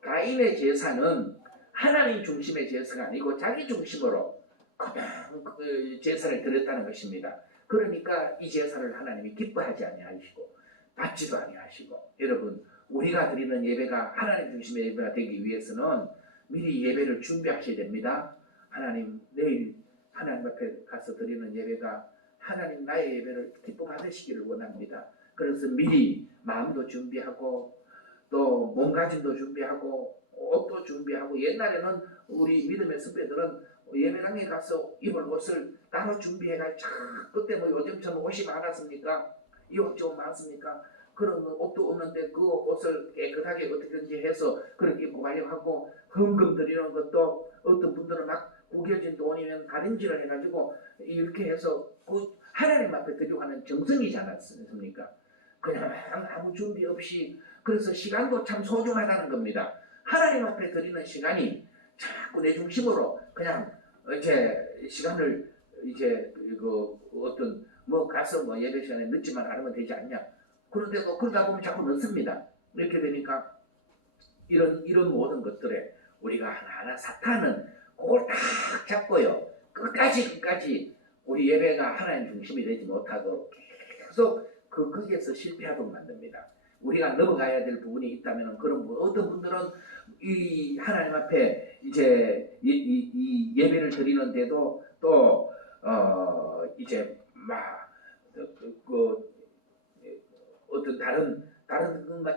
가인의 제사는 하나님 중심의 제사가 아니고 자기 중심으로 그냥 제사를 드렸다는 것입니다. 그러니까 이 제사를 하나님이 기뻐하지 아니하시고 받지도 아니하시고, 여러분 우리가 드리는 예배가 하나님 중심의 예배가 되기 위해서는 미리 예배를 준비하셔야 됩니다. 하나님, 내일 하나님 앞에 가서 드리는 예배가 하나님 나의 예배를 기뻐 받으시기를 원합니다. 그래서 미리 마음도 준비하고 또 몸가짐도 준비하고 옷도 준비하고, 옛날에는 우리 믿음의 선배들은 예배당에 가서 입을 옷을 따로 준비해가지고, 그때 뭐 요즘처럼 옷이 많았습니까? 이 옷 좀 많습니까? 그런 옷도 없는데 그 옷을 깨끗하게 어떻게든지 해서 그렇게 입고 가려고 하고, 헌금 드리는 것도 어떤 분들은 막 구겨진 돈이면 다림질을 해가지고 이렇게 해서 그 하나님 앞에 드리려고 하는 정성이지 않았습니까? 그냥 아무 준비 없이. 그래서 시간도 참 소중하다는 겁니다. 하나님 앞에 드리는 시간이 자꾸 내 중심으로 그냥 이제 시간을 이제 그 어떤 뭐 가서 뭐 예배 시간에 늦지만 않으면 되지 않냐. 그런데도 그러다 보면 자꾸 늦습니다. 이렇게 되니까 이런 모든 것들에 우리가 하나하나 사탄은 그걸 딱 잡고요, 끝까지 우리 예배가 하나님 중심이 되지 못하도록 계속 거기에서 실패하도록 만듭니다. 우리가 넘어가야 될 부분이 있다면, 그런 어떤 분들은 이 하나님 앞에 이제 이 예배를 드리는데도 또 이제 막 어떤 다른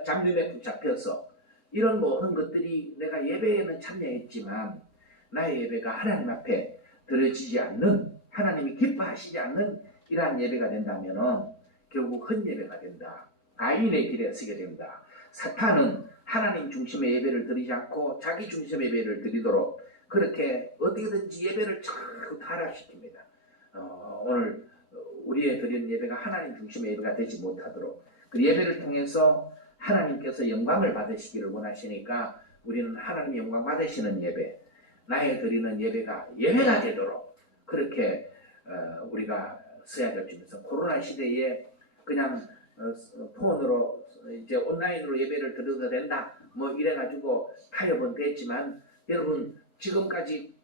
잡념에 붙잡혀서 이런 모든 것들이, 내가 예배에는 참여했지만 나의 예배가 하나님 앞에 드려지지 않는, 하나님이 기뻐하시지 않는 이러한 예배가 된다면 결국 헛예배가 된다. 가인의 길에 서게 된다. 사탄은 하나님 중심의 예배를 드리지 않고 자기 중심의 예배를 드리도록 그렇게 어떻게든지 예배를 자꾸 타락시킵니다. 오늘 우리의 드리는 예배가 하나님 중심의 예배가 되지 못하도록, 그 예배를 통해서 하나님께서 영광을 받으시기를 원하시니까 우리는 하나님 영광 받으시는 예배, 나의 드리는 예배가 예배가 되도록 그렇게 우리가 써야 될 점에서, 코로나 시대에 그냥 폰으로 이제 온라인으로 예배를 드려도 된다 뭐 이래가지고 타협은 됐지만, 여러분 지금까지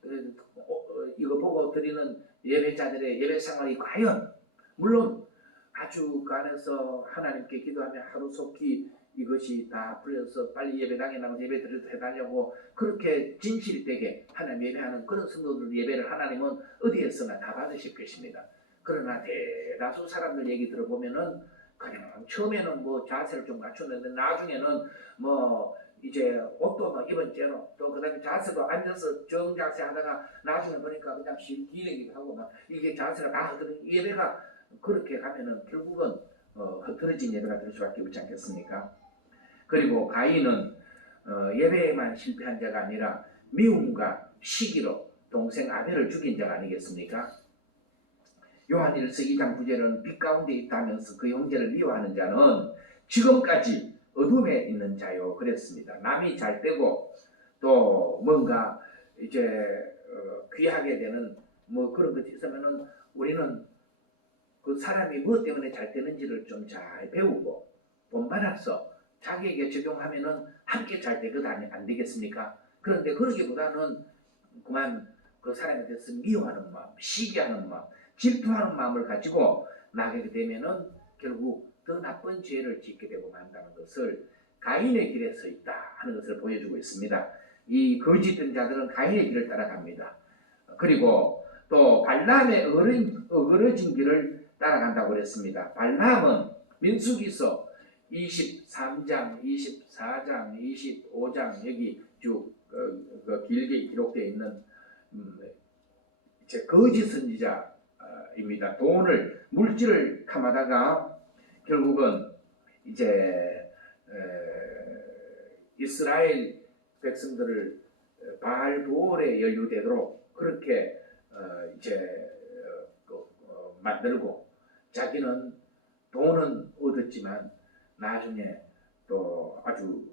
이거 보고 드리는 예배자들의 예배 생활이 과연, 물론 아주 그 안에서 하나님께 기도하며 하루속히 이것이 다 풀려서 빨리 예배당에 나가서 예배 드려도 해달라고 그렇게 진실이 되게 하나님 예배하는 그런 성도들 예배를 하나님은 어디에서나 다 받으실 것입니다. 그러나 대다수 사람들 얘기 들어보면은 그냥 처음에는 뭐 자세를 좀 갖췄는데 나중에는 뭐 이제 옷도 뭐 입은 채로, 또 그 다음에 자세도 앉아서 정자세 하다가 나중에 보니까 그냥 기레기도 하고 막 이게 자세가 다 흐트러져. 예배가 그렇게 가면은 결국은 흐트러진 예배가 될 수밖에 없지 않겠습니까? 그리고 가인은 예배에만 실패한 자가 아니라 미움과 시기로 동생 아벨을 죽인 자가 아니겠습니까? 요한 1서 2장 9절은 빛 가운데 있다면서 그 형제를 미워하는 자는 지금까지 어둠에 있는 자요 그랬습니다. 남이 잘 되고 또 뭔가 이제 귀하게 되는 뭐 그런 것이 있으면은 우리는 그 사람이 무엇 때문에 잘 되는지를 좀 잘 배우고 본받아서 자기에게 적용하면은 함께 잘 되거든 안 되겠습니까? 그런데 그러기보다는 그만 그 사람에 대해서 미워하는 마음, 시기하는 마음, 질투하는 마음을 가지고 나가게 되면은 결국 더 나쁜 죄를 짓게 되고 만다는 것을 가인의 길에 서 있다 하는 것을 보여주고 있습니다. 이 거짓된 자들은 가인의 길을 따라갑니다. 그리고 또 발람의 어그러진 길을 따라간다고 그랬습니다. 발람은 민수기서 23장, 24장, 25장 여기 쭉 길게 기록되어 있는 거짓 선지자입니다. 돈을, 물질을 탐하다가 결국은 이제 이스라엘 백성들을 바알보올에 연루되도록 그렇게 이제 만들고, 자기는 돈은 얻었지만 나중에 또 아주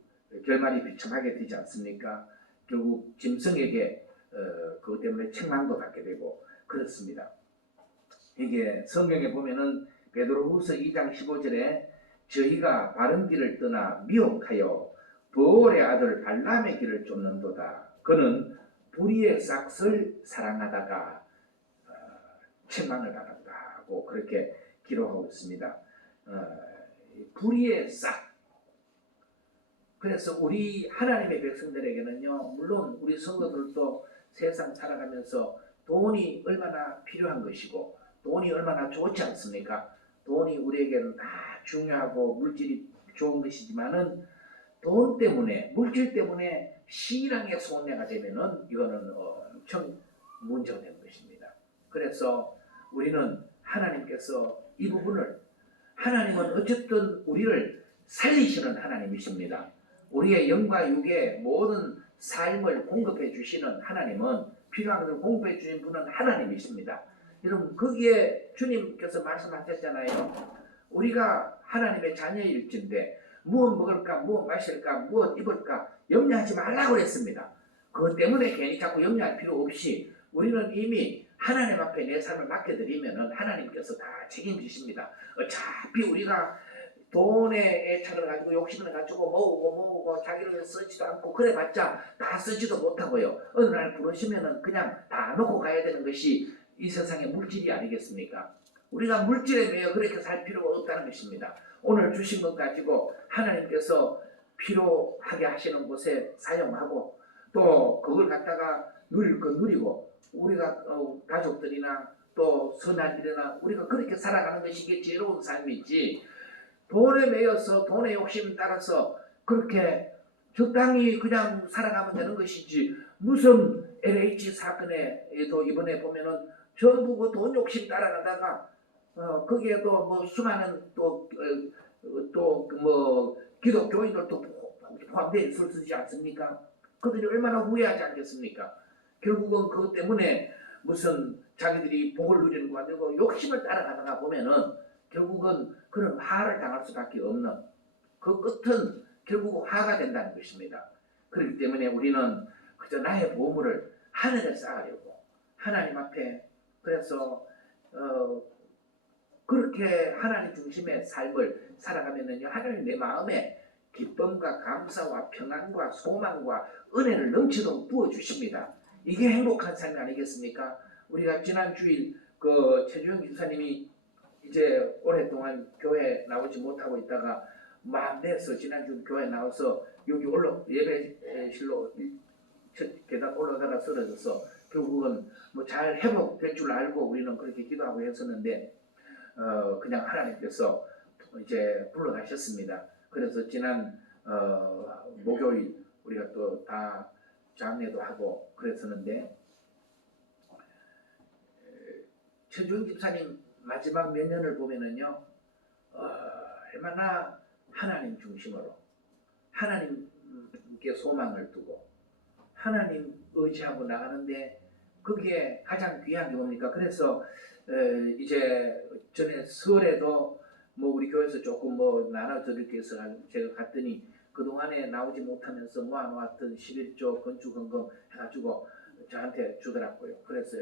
결말이 비참하게 되지 않습니까? 결국 짐승에게 그것 때문에 책망도 받게 되고 그렇습니다. 이게 성경에 보면은 베드로후서 2장 15절에 저희가 바른 길을 떠나 미혹하여 보올의 아들 발람의 길을 쫓는도다. 그는 불의의 싹을 사랑하다가 책망을 받았다고 그렇게 기록하고 있습니다. 불의의 싹. 그래서 우리 하나님의 백성들에게는요, 물론 우리 성도들도 세상 살아가면서 돈이 얼마나 필요한 것이고 돈이 얼마나 좋지 않습니까? 돈이 우리에게는 다 중요하고 물질이 좋은 것이지만은 돈 때문에, 물질 때문에 신앙의 손해가 되면은 이거는 엄청 문제가 되는 것입니다. 그래서 우리는 하나님께서 이 부분을, 하나님은 어쨌든 우리를 살리시는 하나님이십니다. 우리의 영과 육의 모든 삶을 공급해 주시는 하나님은, 필요한 것을 공급해 주신 분은 하나님이십니다. 여러분, 거기에 주님께서 말씀하셨잖아요. 우리가 하나님의 자녀일진데 무엇 먹을까, 무엇 마실까, 무엇 입을까 염려하지 말라고 그랬습니다. 그것 때문에 괜히 자꾸 염려할 필요 없이 우리는 이미 하나님 앞에 내 삶을 맡겨드리면 하나님께서 다 책임지십니다. 어차피 우리가 돈에 애착을 가지고 욕심을 가지고 모으고 자기를 위해서 쓰지도 않고 그래봤자 다 쓰지도 못하고요. 어느 날 부르시면 그냥 다 놓고 가야 되는 것이 이 세상의 물질이 아니겠습니까? 우리가 물질에 매여 그렇게 살 필요가 없다는 것입니다. 오늘 주신 것 가지고 하나님께서 필요하게 하시는 곳에 사용하고 또 그걸 갖다가 누릴 거 누리고 우리가 가족들이나 또 선한 일이나 우리가 그렇게 살아가는 것이 지혜로운 삶이지, 돈에 매여서 돈의 욕심 따라서 그렇게 적당히 그냥 살아가면 되는 것이지, 무슨 LH 사건에도 이번에 보면은 전부 그 돈 욕심 따라가다가 거기에도 뭐 수많은 또 뭐 기독교인들도 포함되어 있었지 않습니까? 그들이 얼마나 후회하지 않겠습니까? 결국은 그것 때문에 무슨 자기들이 복을 누리는 거 아니고 욕심을 따라가다가 보면은 결국은 그런 화를 당할 수밖에 없는, 그 끝은 결국 화가 된다는 것입니다. 그렇기 때문에 우리는 그저 나의 보물을 하늘에 쌓으려고 하나님 앞에, 그래서 그렇게 하나님 중심의 삶을 살아가면은요, 하나님 내 마음에 기쁨과 감사와 평안과 소망과 은혜를 넘치도록 부어주십니다. 이게 행복한 삶이 아니겠습니까? 우리가 지난 주일 그 최주영 집사님이 이제 오랫동안 교회 나오지 못하고 있다가 마음 내서 지난주 교회 나와서 여기 예배실로 계단 올라가다가 쓰러져서 결국은 뭐 잘 회복될 줄 알고 우리는 그렇게 기도하고 했었는데 그냥 하나님께서 이제 불러가셨습니다. 그래서 지난 목요일 우리가 또 다 장례도 하고 그랬었는데, 최주영 집사님 마지막 몇 년을 보면은요, 얼마나 하나님 중심으로 하나님께 소망을 두고 하나님 의지하고 나가는데, 그게 가장 귀한 게 뭡니까? 그래서 이제 전에 설에도 뭐 우리 교회에서 조금 뭐 나눠드릴 게 있어 가지고 제가 갔더니 그동안에 나오지 못하면서 모아놓았던 11조 건축헌금 해가지고 저한테 주더라고요. 그래서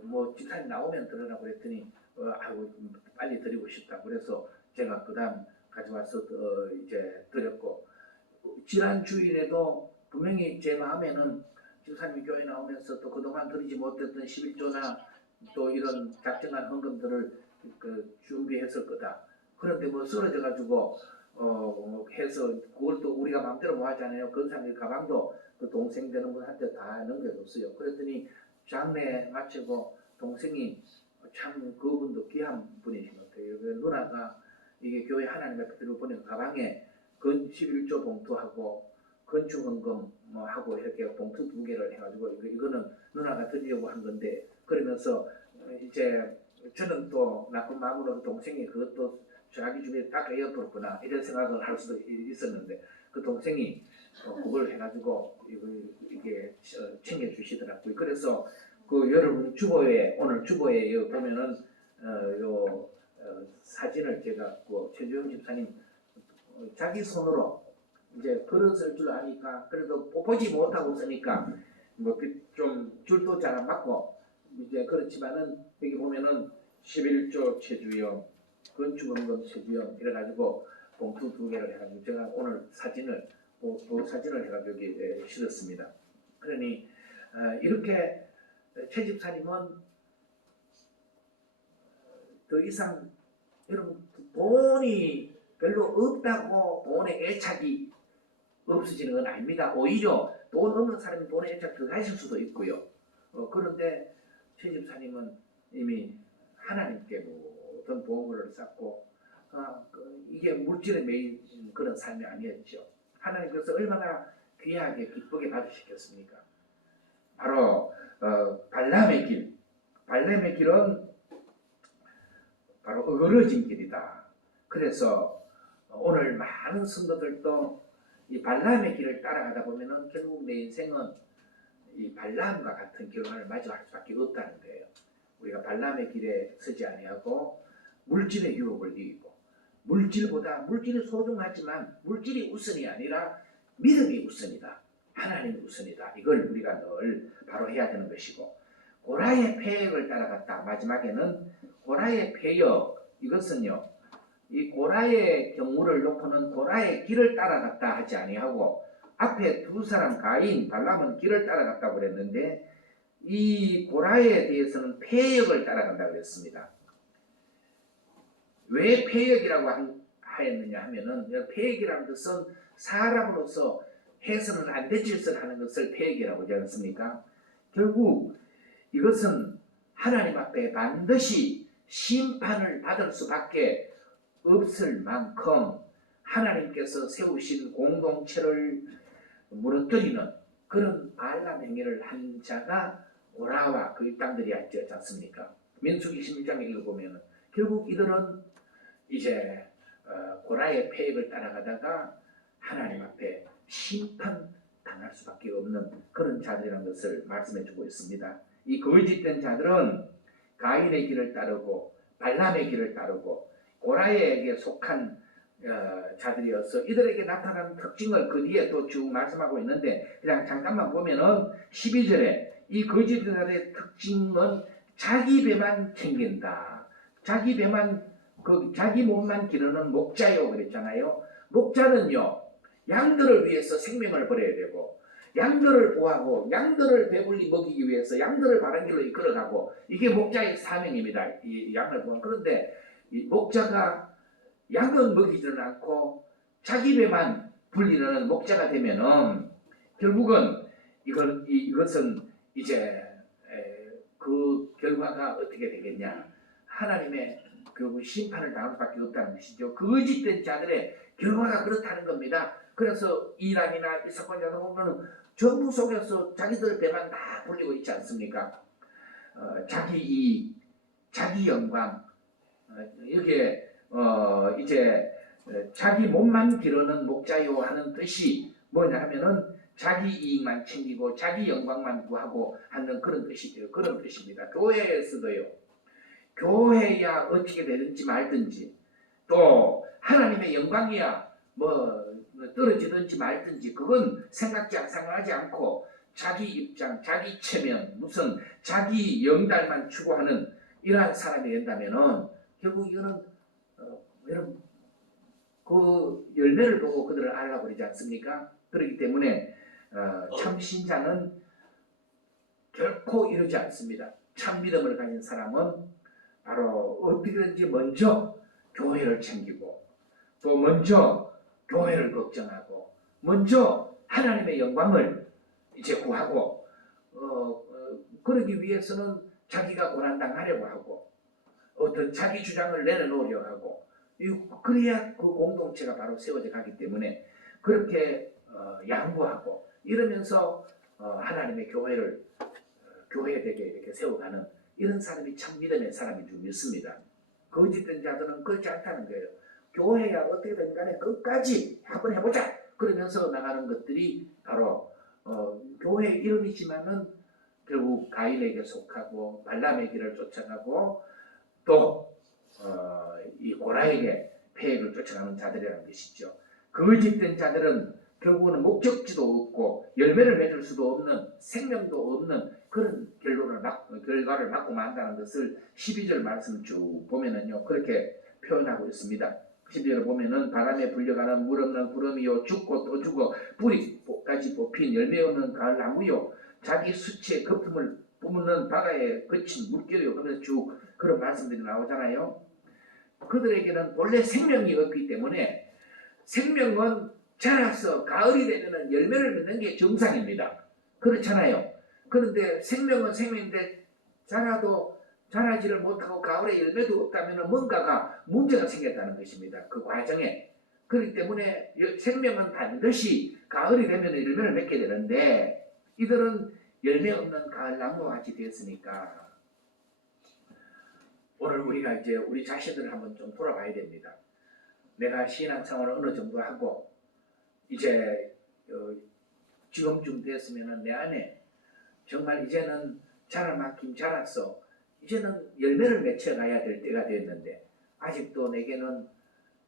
뭐 집사님 나오면 들으라고 그랬더니 아이고 빨리 드리고 싶다. 그래서 제가 그 다음 가져와서 이제 드렸고, 지난 주일에도 분명히 제 마음에는 집사님이 교회 나오면서 또 그동안 드리지 못했던 11조나 또 이런 작정한 헌금들을 준비했을 거다. 그런데 뭐 쓰러져 가지고 해서 그걸 또 우리가 마음대로 뭐 하잖아요. 건상의 가방도 그 동생 되는 분한테 다 넘겨줬어요. 그랬더니 장례 마치고 동생이 참 그분도 귀한 분이신 것 같아요. 누나가 이게 교회 하나님 앞에 들고 보니까 가방에 11조 봉투하고 건축헌금 뭐 하고 이렇게 봉투 2개를 해가지고 이거는 누나가 드리려고 한 건데, 그러면서 이제 저는 또 나쁜 마음으로 동생이 그것도 자기 집에 딱 에어컨구나 이런 생각을 할 수도 있었는데, 그 동생이 그걸 해가지고 이게 챙겨주시더라고요. 그래서 그 여러분 주보에, 오늘 주보에 여기 보면은 사진을 제가 그 최주영 집사님 자기 손으로 이제 걸었을 줄 아니까 그래도 보지 못하고 있으니까 뭐 좀 줄도 잘 안 맞고 이제 그렇지만은 여기 보면은 11조 최주영, 건축헌금 최주영 이래가지고 봉투 2개를 해가지고 제가 오늘 사진을 사진을 해가지고 여기 실었습니다. 그러니 이렇게 최 집사님은 더 이상 여러분 돈이 별로 없다고 돈에 애착이 없어지는 건 아닙니다. 오히려 돈 없는 사람이 돈에 애착 더 하실 수도 있고요. 그런데 최 집사님은 이미 하나님께 모든 보물을 쌓고 이게 물질에 매인 그런 삶이 아니었죠. 하나님께서 얼마나 귀하게 기쁘게 받으셨겠습니까? 바로 발람의 길. 발람의 길은 바로 어그러진 길이다. 그래서 오늘 많은 성도들도 이 발람의 길을 따라가다 보면은 결국 내 인생은 이 발람과 같은 결론을 마주할 수밖에 없다는 거예요. 우리가 발람의 길에 서지 아니하고 물질의 유혹을 이기고 물질이 소중하지만 물질이 우선이 아니라 믿음이 우선이다. 하나님이 우선이다. 이걸 우리가 늘 바로 해야 되는 것이고 고라의 폐역을 따라갔다. 마지막에는 고라의 폐역 이것은요. 이 고라의 경우를 놓고는 고라의 길을 따라갔다 하지 아니하고 앞에 두 사람 가인, 발람은 길을 따라갔다고 그랬는데 이 고라에 대해서는 폐역을 따라간다고 그랬습니다. 왜 폐역이라고 하였느냐 하면은 폐역이라는 것은 사람으로서 해서는 안 될 짓을 하는 것을 폐역이라고 하지 않습니까? 결국 이것은 하나님 앞에 반드시 심판을 받을 수밖에 없을 만큼 하나님께서 세우신 공동체를 무너뜨리는 그런 반란 행위를 한 자가 고라와 그 일당들이 있지 않습니까? 민수기 16장에 읽어보면 결국 이들은 이제 고라의 폐역을 따라가다가 하나님 앞에 심판당할 수밖에 없는 그런 자들이라는 것을 말씀해주고 있습니다. 이 거짓된 자들은 가인의 길을 따르고 발람의 길을 따르고 고라에게 속한 자들이어서 이들에게 나타나는 특징을 그 뒤에 또 쭉 말씀하고 있는데 그냥 잠깐만 보면은 12절에 이 거짓된 자들의 특징은 자기 배만 챙긴다. 자기 배만 자기 몸만 기르는 목자요 그랬잖아요. 목자는요 양들을 위해서 생명을 버려야 되고 양들을 보호하고 양들을 배불리 먹이기 위해서 양들을 바른 길로 이끌어가고 이게 목자의 사명입니다. 이 양을 보호. 그런데 이 목자가 양은 먹이지는 않고 자기 배만 불리는 목자가 되면은 결국은 이것은 이제 그 결과가 어떻게 되겠냐? 하나님의 결국 심판을 당할 수밖에 없다는 것이죠. 거짓된 자들의 결과가 그렇다는 겁니다. 그래서 이란이나 이사건 자들 보면은 전부 속에서 자기들 배만 다 불리고 있지 않습니까? 자기 이익, 자기 영광, 여기에 이제 자기 몸만 기르는 목자요 하는 뜻이 뭐냐 하면은 자기 이익만 챙기고 자기 영광만 구하고 하는 그런 뜻이죠. 그런 뜻입니다. 교회에서도요. 교회야 어떻게 되든지 말든지 또 하나님의 영광이야 뭐 떨어지든지 말든지 그건 생각하지 않고 자기 입장, 자기 체면, 무슨 자기 영달만 추구하는 이러한 사람이 된다면은 결국 이거는 여러분 그 열매를 보고 그들을 알라고 그러지 않습니까? 그렇기 때문에 참 신자는 결코 이러지 않습니다. 참 믿음을 가진 사람은 바로 어떻게든지 먼저 교회를 챙기고 또 먼저 교회를 걱정하고 먼저 하나님의 영광을 이제 구하고 그러기 위해서는 자기가 고난당하려고 하고 어떤 자기 주장을 내려놓으려고 하고 그래야 그 공동체가 바로 세워져 가기 때문에 그렇게 양보하고 이러면서 하나님의 교회를 교회되게 이렇게 세워가는 이런 사람이 참 믿음의 사람인 줄 믿습니다. 거짓된 자들은 그렇지 않다는 거예요. 교회야 어떻게든 간에 끝까지 한번 해보자 그러면서 나가는 것들이 바로 교회의 이름이지만은 결국 가인에게 속하고 발람의 길을 쫓아가고 또 이 고라에게 폐역을 쫓아가는 자들이라는 것이죠. 거짓된 자들은 결국은 목적지도 없고 열매를 맺을 수도 없는 생명도 없는 그런 결과를 맞고 만다는 것을 12절 말씀 쭉 보면은요 그렇게 표현하고 있습니다. 12절에 보면은 바람에 불려가는 물 없는 구름이요 죽고 또 죽어 뿌리까지 뽑힌 열매 없는 가을 나무요 자기 수치의 거품을 뿜는 바다에 그친 물결이요. 그러면서 쭉 그런 말씀들이 나오잖아요. 그들에게는 원래 생명이 없기 때문에 생명은 자라서 가을이 되면은 열매를 맺는 게 정상입니다. 그렇잖아요. 그런데 생명은 생명인데 자라도 자라지를 못하고 가을에 열매도 없다면 뭔가가 문제가 생겼다는 것입니다. 그 과정에. 그렇기 때문에 생명은 반드시 가을이 되면 열매를 맺게 되는데 이들은 열매 없는 가을 나무와 같이 되었으니까 오늘 우리가 이제 우리 자신들을 한번 좀 돌아봐야 됩니다. 내가 신앙생활을 어느 정도 하고 이제 지금쯤 됐으면 내 안에 정말 이제는 자랄 만큼 자랐어. 이제는 열매를 맺혀가야 될 때가 됐는데 아직도 내게는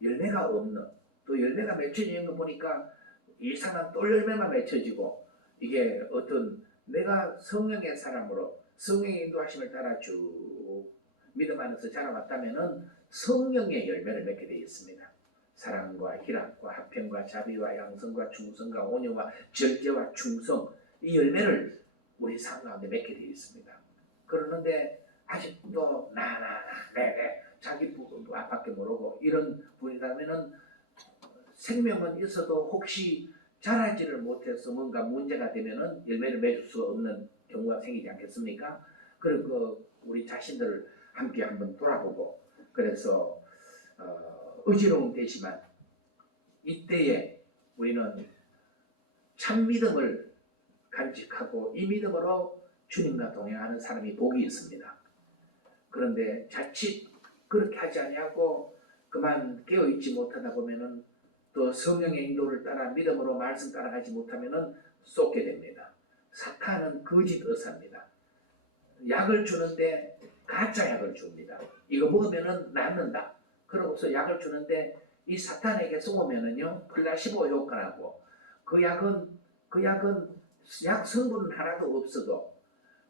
열매가 없는, 또 열매가 맺혀지는 거 보니까 이상한 똘 열매만 맺혀지고 이게 어떤 내가 성령의 사람으로 성령의 인도하심을 따라 쭉 믿음 안에서 자라왔다면은 성령의 열매를 맺게 되어 있습니다. 사랑과 희락과 화평과 자비와 양성과 충성과 온유와 절제와 충성, 이 열매를 우리 삶 가운데 맺게 되어 있습니다. 그러는데 아직도 네 자기 앞밖에 모르고 이런 분이라면은 생명은 있어도 혹시 자라지를 못해서 뭔가 문제가 되면은 열매를 맺을 수 없는 경우가 생기지 않겠습니까? 그리고 우리 자신들을 함께 한번 돌아보고 그래서 의지로운 되지만 이때에 우리는 참 믿음을 간직하고 이 믿음으로 주님과 동행하는 사람이 복이 있습니다. 그런데 자칫 그렇게 하지 아니하고 그만 깨어있지 못하다 보면은 또 성령의 인도를 따라 믿음으로 말씀 따라가지 못하면은 쏟게 됩니다. 사탄은 거짓 의사입니다. 약을 주는데 가짜 약을 줍니다. 이거 먹으면은 낫는다. 그러고서 약을 주는데 이 사탄에게 쏘면은요 플라시보 효과라고 그 약은 약 성분 하나도 없어도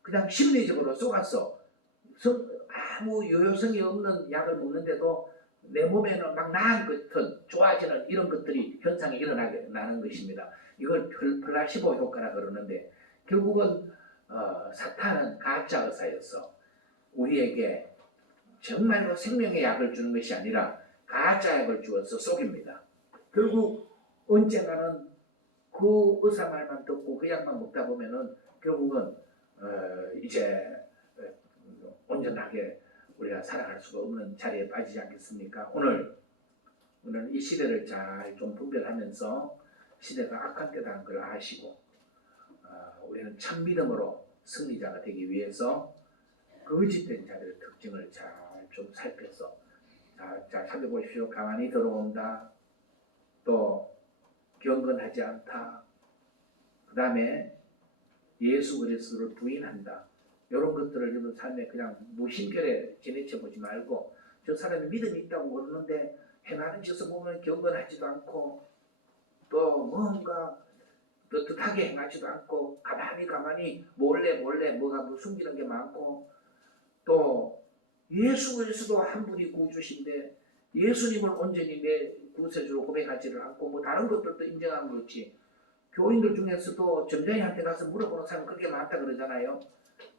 그냥 심리적으로 쏘았어. 아무 유효성이 없는 약을 먹는데도 내 몸에는 막 나은 것은 좋아지는 이런 것들이 현상이 일어나는 것입니다. 이걸 플라시보 효과라 그러는데 결국은 사탄은 가짜 의사였어. 우리에게 정말로 생명의 약을 주는 것이 아니라 가짜 약을 주어서 속입니다. 결국 언젠가는 그 의사 말만 듣고 그 약만 먹다 보면은 결국은 이제 온전하게 우리가 살아갈 수가 없는 자리에 빠지지 않겠습니까? 오늘 이 시대를 잘 좀 분별하면서 시대가 악한 때라는 걸 아시고 우리는 참 믿음으로 승리자가 되기 위해서 거짓된 자들의 특징을 잘 좀 살펴서 자 살펴보십시오. 가만히 들어온다. 또 경건하지 않다. 그 다음에 예수 그리스도를 부인한다. 이런 것들을 여러분 삶에 그냥 무심결에 지내쳐 보지 말고 저 사람이 믿음이 있다고 그러는데 해마는 짓을 보면 경건하지도 않고 또 뭔가 뜻하게 행하지도 않고 가만히 몰래 뭐가 숨기는 게 많고 또 예수 그리스도 한 분이 구주신데 예수님을 온전히 내 구세주로 고백하지를 않고 뭐 다른 것들도 인정하면 그렇지 교인들 중에서도 점장이한테 가서 물어보는 사람이 그렇게 많다 그러잖아요.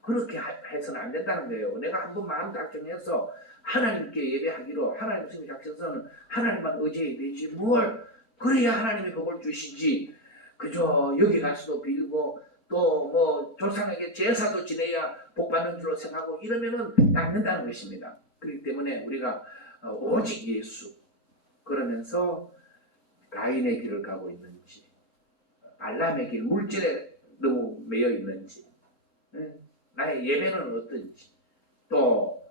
그렇게 해서는 안 된다는 거예요. 내가 한번 마음 작정해서 하나님께 예배하기로 하나님 말씀이 작정해서는 하나님만 의지해야 되지 뭘 그래야 하나님이 복을 주시지 그저 여기 가서도 빌고 또 뭐 조상에게 제사도 지내야 복 받는 줄로 생각하고 이러면은 안 된다는 것입니다. 그렇기 때문에 우리가 오직 예수 그러면서 가인의 길을 가고 있는지 발람의 길 물질에 너무 매여 있는지 나의 예배는 어떤지 또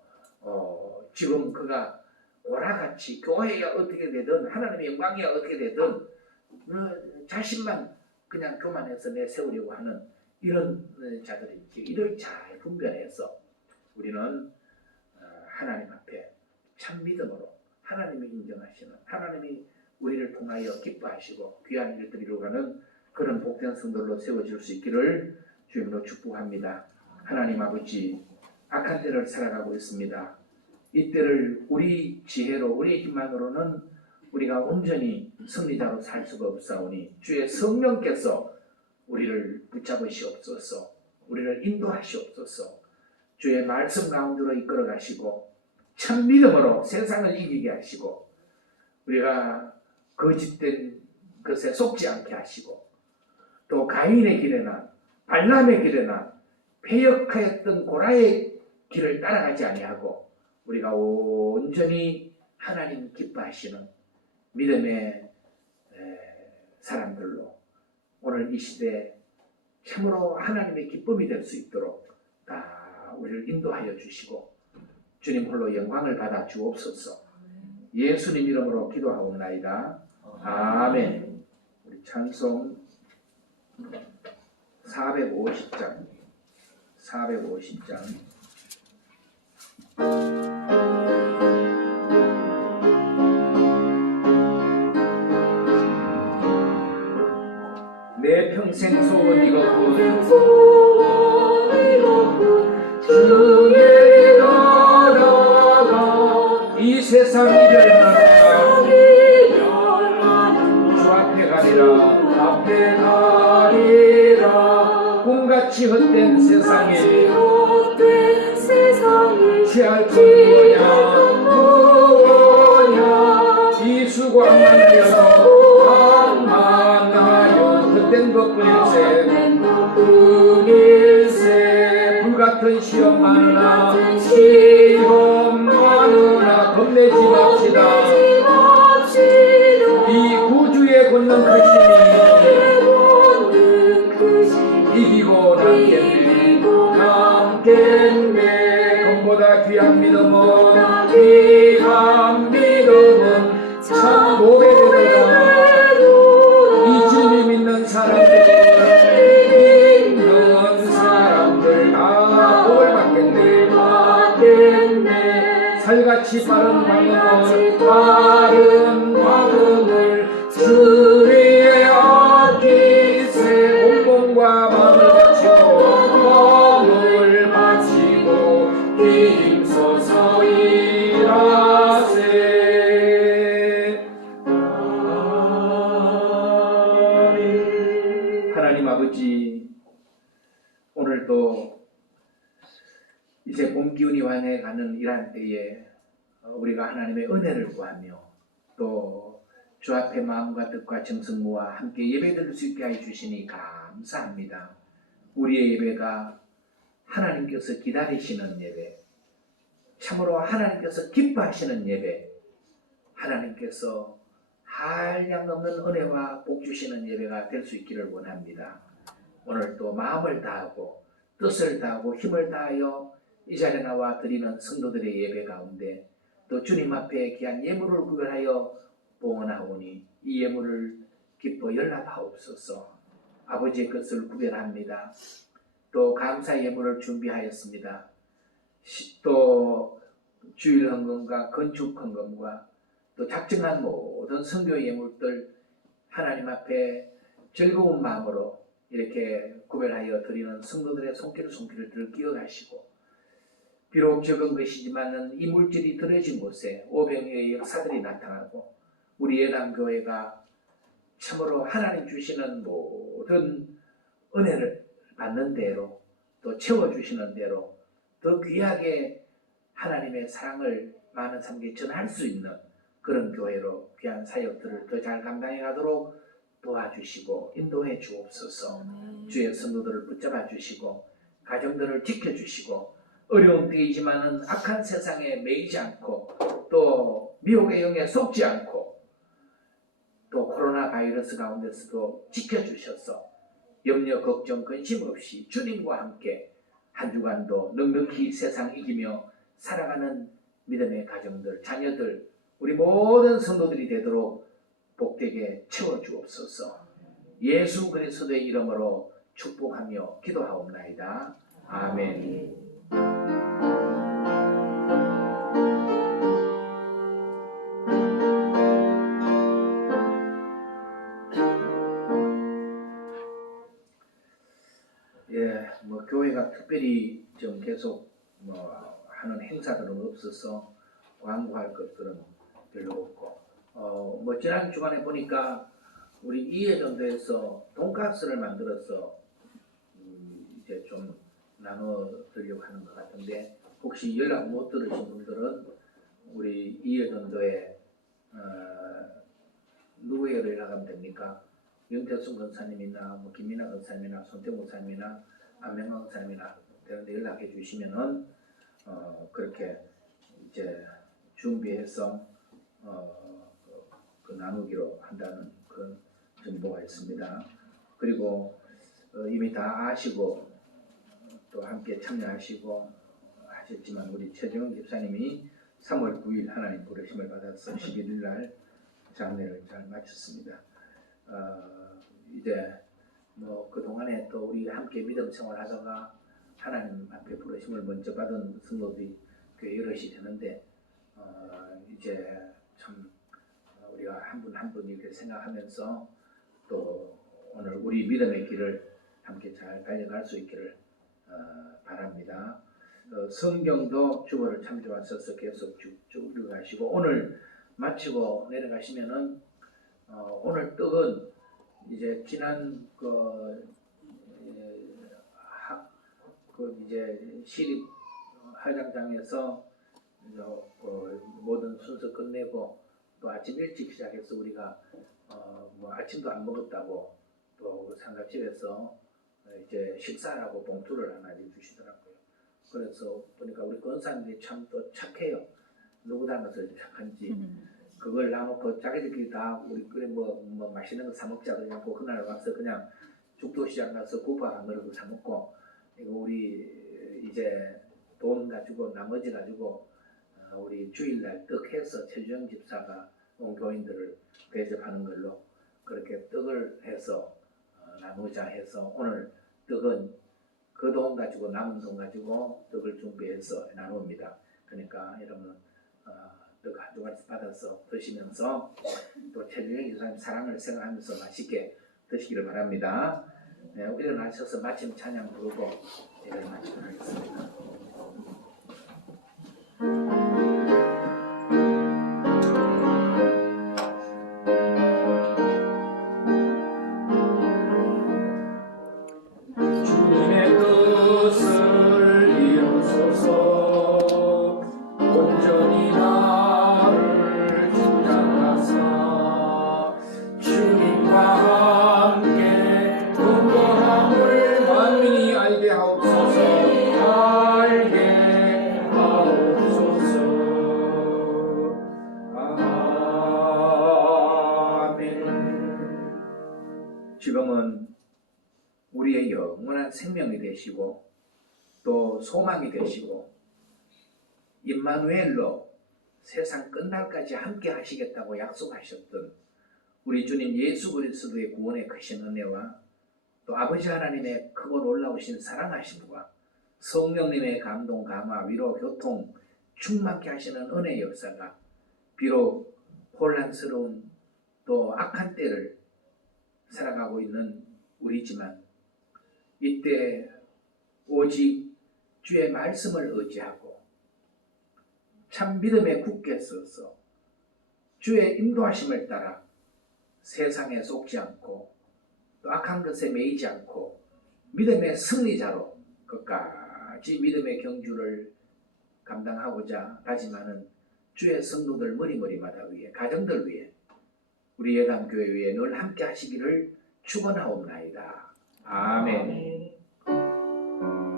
지금 그가 오라같이 교회가 어떻게 되든 하나님의 영광이 어떻게 되든 자신만 그냥 교만해서 내세우려고 하는 이런 자들인지 이를 잘 분별해서 우리는 하나님 앞에 참 믿음으로 하나님이 인정하시는 하나님이 우리를 통하여 기뻐하시고 귀한 일들 이루어가는 그런 복된 성도로 세워질 수 있기를 주님으로 축복합니다. 하나님 아버지 악한 때를 살아가고 있습니다. 이 때를 우리 지혜로 우리 힘만으로는 우리가 온전히 승리자로 살 수가 없사오니 주의 성령께서 우리를 붙잡으시옵소서. 우리를 인도하시옵소서. 주의 말씀 가운데로 이끌어 가시고 참 믿음으로 세상을 이기게 하시고 우리가 거짓된 것에 속지 않게 하시고 또 가인의 길에나 발람의 길에나 패역하였던 고라의 길을 따라가지 아니하고 우리가 온전히 하나님 기뻐하시는 믿음의 사람들로 오늘 이 시대에 참으로 하나님의 기쁨이 될 수 있도록 다 우리를 인도하여 주시고 주님 홀로 영광을 받아 주옵소서. 예수님 이름으로 기도하옵나이다. 아멘. 우리 찬송 450장 내 평생 소원 이것뿐 주의 나라가 이 세상 이별하라 주 앞에 가리라 꿈같이 헛된 세상에 취할 것 무엇냐 이 수고만 하여 헛된 것뿐일세 불같은 시험 많으나 겁내지 맙시다. 이 구주의 권능 크심이 이기고 남겠네. 금보다 귀한 믿음은 참 오래되도다. 이 진리 믿는 사람들 다 복을 받겠네. 살같이 빠른 방음을 주리에 아끼세. 온몸과 마음을 바치고 힘써서 일하세. 하나님 아버지, 오늘도 이제 봄 기운이 환해가는 이러한 때에 우리가 하나님의 은혜를 구하며 또 주 앞에 마음과 뜻과 정성 모아 함께 예배드릴 수 있게 해주시니 감사합니다. 우리의 예배가 하나님께서 기다리시는 예배, 참으로 하나님께서 기뻐하시는 예배, 하나님께서 한량없는 은혜와 복 주시는 예배가 될 수 있기를 원합니다. 오늘도 마음을 다하고 뜻을 다하고 힘을 다하여 이 자리에 나와 드리는 성도들의 예배 가운데 또 주님 앞에 귀한 예물을 구별하여 봉헌하오니 이 예물을 기뻐 연락하옵소서. 아버지의 것을 구별합니다. 또 감사 예물을 준비하였습니다. 또 주일 헌금과 건축 헌금과 또 작정한 모든 선교 예물들 하나님 앞에 즐거운 마음으로 이렇게 구별하여 드리는 성도들의 손길을 들 기억하시고 비록 적은 것이지만은 이 물질이 들어진 곳에 오병이의 역사들이 나타나고 우리 예당교회가 참으로 하나님 주시는 모든 은혜를 받는 대로 또 채워주시는 대로 더 귀하게 하나님의 사랑을 많은 사람에게 전할 수 있는 그런 교회로 귀한 사역들을 더 잘 감당해 가도록 도와주시고 인도해 주옵소서. 주의 성도들을 붙잡아 주시고 가정들을 지켜주시고 어려운 때이지만은 악한 세상에 매이지 않고 또 미혹의 영에 속지 않고 또 코로나 바이러스 가운데서도 지켜주셔서 염려 걱정 근심 없이 주님과 함께 한 주간도 넉넉히 세상 이기며 살아가는 믿음의 가정들 자녀들 우리 모든 성도들이 되도록 복되게 채워주옵소서. 예수 그리스도의 이름으로 축복하며 기도하옵나이다. 아멘. 교회가 특별히 좀 계속 하는 행사들은 없어서 광고할 것들은 별로 없고 뭐 지난 주간에 보니까 우리 이해전도에서 돈가스를 만들어서 이제 좀 나눠드리려고 하는 것 같은데, 혹시 연락 못 들으신 분들은 우리 이해전도에 누구에 연락하면 됩니까? 윤태순 권사님이나 뭐 김민아 권사님이나 손태우 권사님이나 안명환 권사님이나 되는데 연락해 주시면은 그렇게 이제 준비해서 그 나누기로 한다는 그런 정보가 있습니다. 그리고 이미 다 아시고 또 함께 참여하시고 하셨지만, 우리 최정은 집사님이 3월 9일 하나님 부르심을 받아서 11일 날 장례를 잘 마쳤습니다. 이제 뭐 그동안에 또 우리 함께 믿음 생활하다가 하나님 앞에 부르심을 먼저 받은 성도들이 꽤 여럿이 되는데, 이제 참 우리가 한 분 한 분 이렇게 생각하면서 또 오늘 우리 믿음의 길을 함께 잘 달려갈 수 있기를 바랍니다. 성경도 주보를 참조하셔서 계속 쭉 읽어가시고, 오늘 마치고 내려가시면은 오늘 떡은 이제 지난 이제 시립 할당장에서 모든 순서 끝내고 또 아침 일찍 시작해서 우리가 뭐 아침도 안 먹었다고 또 상가집에서 이제 식사라고 봉투를 하나 주시더라고요. 그래서 보니까 우리 권사님들이 참 또 착해요. 누구 닮아서 착한지. 그걸 나놓고 자기들끼리 다 우리 그래 뭐 맛있는 거 사 먹자 그러고 그날 와서 그냥 죽도시장 가서 국밥 한 그릇 사 먹고, 이거 우리 이제 돈 가지고 나머지 가지고 우리 주일날 떡 해서 최주영 집사가 온 교인들을 대접하는 걸로 그렇게 떡을 해서 나누자 해서, 오늘 떡은 그 돈 가지고 남은 돈 가지고 떡을 준비해서 나눕니다. 그러니까 여러분 떡 한 조각씩 받아서 드시면서 또 최주영 집사님 사랑을 생각하면서 맛있게 드시기를 바랍니다. 네, 일어나셔서 마침 찬양 부르고 예배를 마치도록 하겠습니다. 지금은 우리의 영원한 생명이 되시고 또 소망이 되시고 임마누엘로 세상 끝날까지 함께 하시겠다고 약속하셨던 우리 주님 예수 그리스도의 구원의 크신 은혜와 또 아버지 하나님의 크고 놀라우신 사랑하심과 성령님의 감동, 감화, 위로, 교통 충만케 하시는 은혜의 역사가 비록 혼란스러운 또 악한 때를 살아가고 있는 우리지만, 이때 오직 주의 말씀을 의지하고 참 믿음에 굳게 서서 주의 인도하심을 따라 세상에 속지 않고 또 악한 것에 매이지 않고 믿음의 승리자로 끝까지 믿음의 경주를 감당하고자 다짐하는 주의 성도들 머리마다 위에, 가정들 위에, 우리 예담교회 위에 늘 함께 하시기를 축원하옵나이다. 아멘.